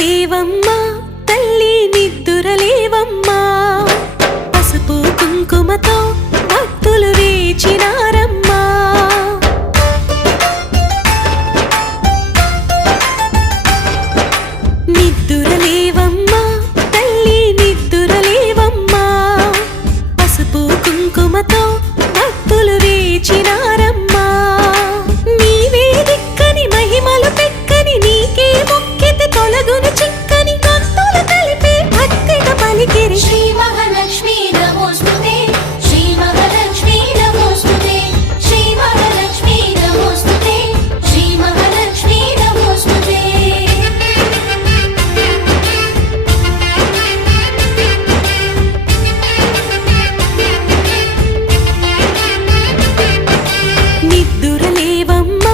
నిద్దురలేవమ్మా తల్లి నిద్దురలేవమ్మా పసుపు కుంకుమతో భక్తులు వేచినారమ్మా నిద్దురలేవమ్మా తల్లి నిద్దురలేవమ్మా పసుపు కుంకుమతో భక్తులు వేచినారమ్మా నీవే దిక్కని మహిమలు పెక్కని నీకే మొక్కితే తొలగును చిక్కని భక్తులు కలిపే భక్తిగా పలికిరి శ్రీ మహాలక్ష్మీ నమోస్తుతే శ్రీ మహాలక్ష్మీ నమోస్తుతే శ్రీ మహాలక్ష్మీ నమోస్తుతే శ్రీ మహాలక్ష్మీ నమోస్తుతే నిద్దురలేవమ్మా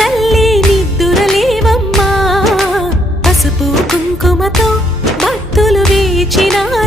తల్లి నిద్దురలేవమ్మా పసుపు కుంకుమతో భక్తులు వేచినారమ్మా